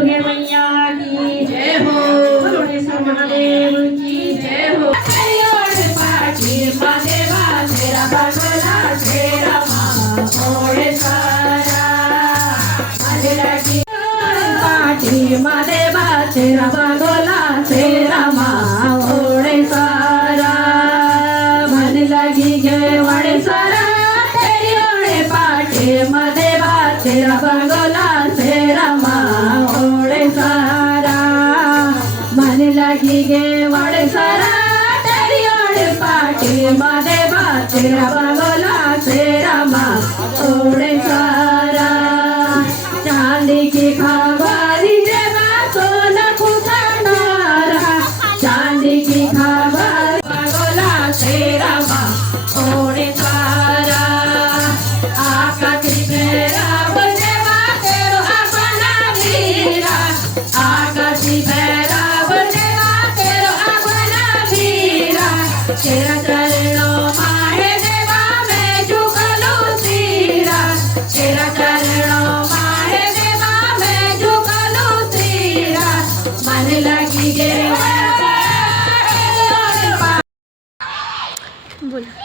दुर्गे मैया की जय हो, भुवनेश्वर महादेव की जय हो। पाठी महादेवा तेरा बगला तेरा माँ मोड़े सारा मंदिरा की पाठी महादेवा तेरा बगला तेरा माँ मोड़े सारा मन लगी गे वड़े सारा तेरी ओड़े पाठी महादेवा तेरा बगला तेरा माँ मोड़े सारा मन लगी गे वड़े सारा पाठी महादेवा तेरा बगला तेरा माँ ओड़े सारा चांदी की खबारी देवा सोना खुदारा चांदी की खबारी बगला तेरा माँ ओड़े सारा आकाश मेरा बजेवा तेरो अपना वीरा आकाश मेरा बजेवा तेरो अपना वीरा तेरा चरणों माहे देवा मैं झुकलू सीरा तेरा चरणों माहे देवा मैं झुकलू सीरा मन लगी गे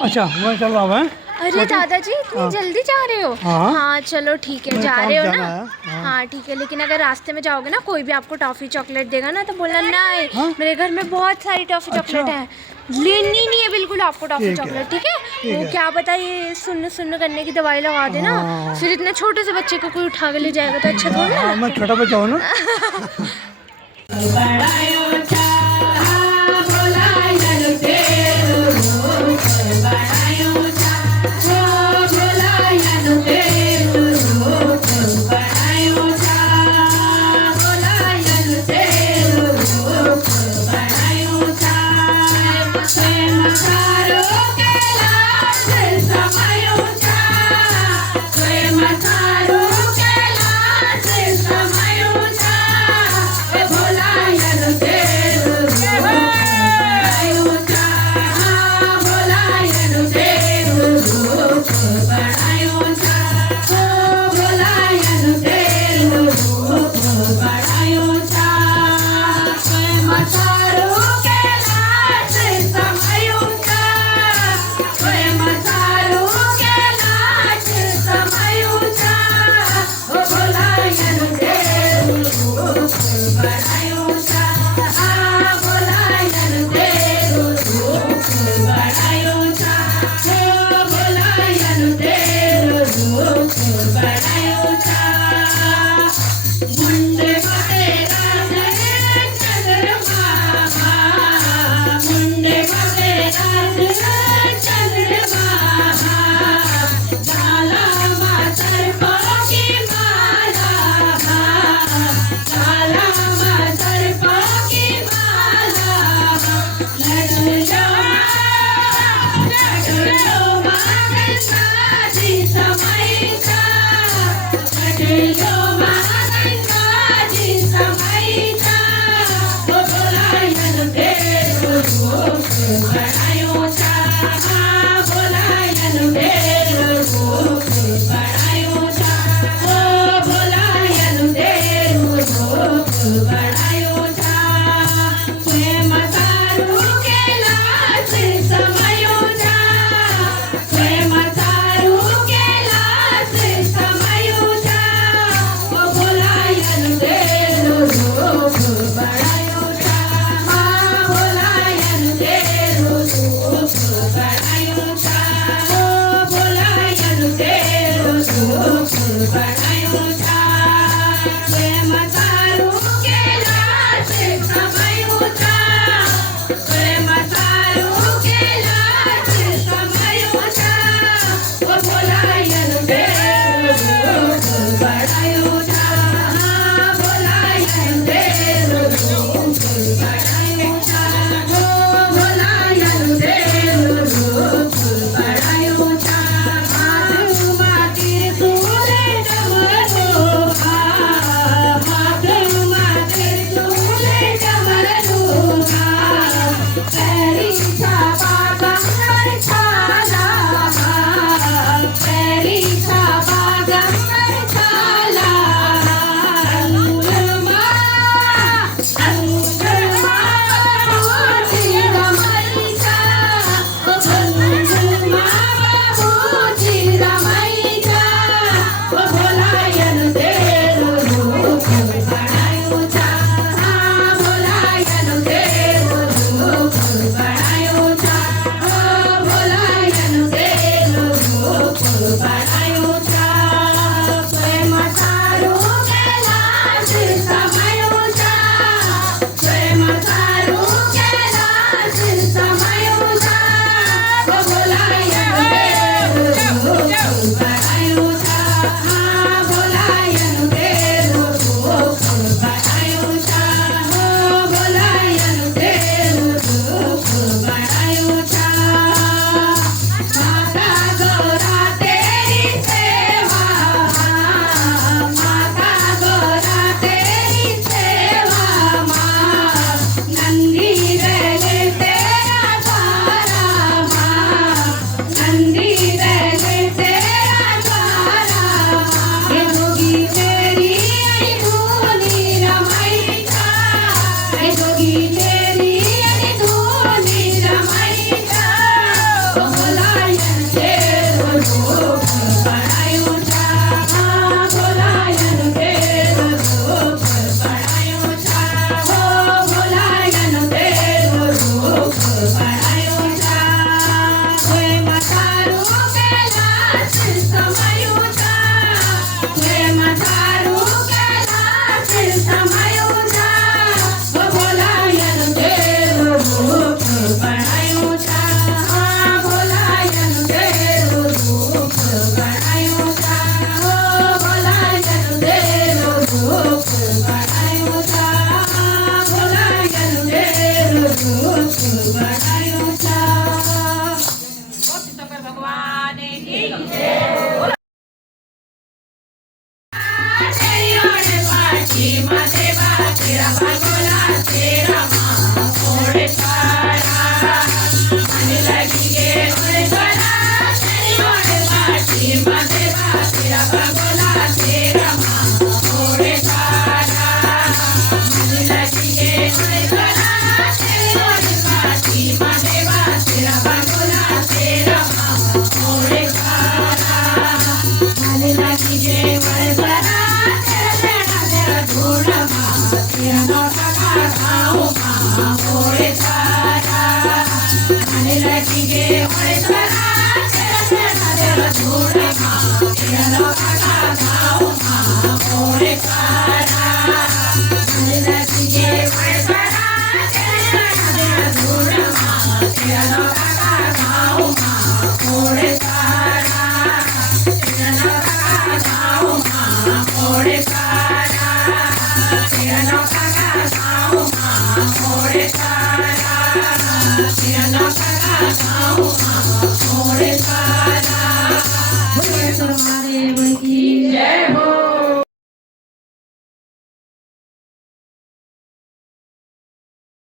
अच्छा मैं चल रहा हूँ। अरे दादाजी इतनी जल्दी जा रहे हो? हाँ चलो ठीक है, जा रहे हो ना? हाँ ठीक है, लेकिन अगर रास्ते में जाओगे ना कोई भी आपको टॉफ़ी चॉकलेट देगा ना तो बोलना नहीं मेरे घर में बहुत सारी टॉफ़ी चॉकलेट है, लेनी नहीं है बिल्कुल आपको टॉफ़ी चॉकलेट, ठीक है? वो क्या पता ये सुन्न सुन्न करने की दवाई लगा देना, फिर इतने छोटे से बच्चे को कोई उठा के ले जाएगा तो अच्छा थोड़ा ना। मैं छोटा बच्चा हूँ ना। भोला जोगी तेरी आणि धुनी रमाईचा बोलायन तेरो रूप बडायूचा बोलायन तेरो रूप बडायूचा हो बोलायन तेरो रूप बडायूचा होय मतारू कैलास समायूचा होय मतारू कैलास समायूचा हो बोलायन तेरो रूप बडायूचा बोलायन तेरो रूप बडायूचा हो बोलायन तेरो रूप बडायूचा बोलायन तेरो रूप बडायूचा तेरी ओढ़ पाटी माथे तेरा भगोला तेरा माँ ओढ़ सारा मन लगी गे ओढ़ सारा तेरी ओढ़ पाटी माथे तेरा भगोला तेरा माँ ओढ़ सारा मन लगी गे ओढ़ सारा तेरी ओढ़ पाटी माथे तेरा भगोला तेरा माँ ओढ़ सारा मन लगी गे ओढ़ सारा तेरा धूड़ माँ तेरा नौका खाऊं माँ ओढ़ सारा मन लगी गे ओढ़ सारा तेरा धूड़ माँ तेरा नौका खाऊं माँ ओढ़ सारा मन लगी गे ओढ़ सारा तेरा धूड़ माँ तेरा नौका खाऊं माँ ओढ़ सारा तेरा नौका खाऊं माँ ओढ़ सारा तेरा नौका खाऊं माँ ओढ़ सारा तेरा नौका खाऊं माँ ओढ़ सारा बोले तो महादेव की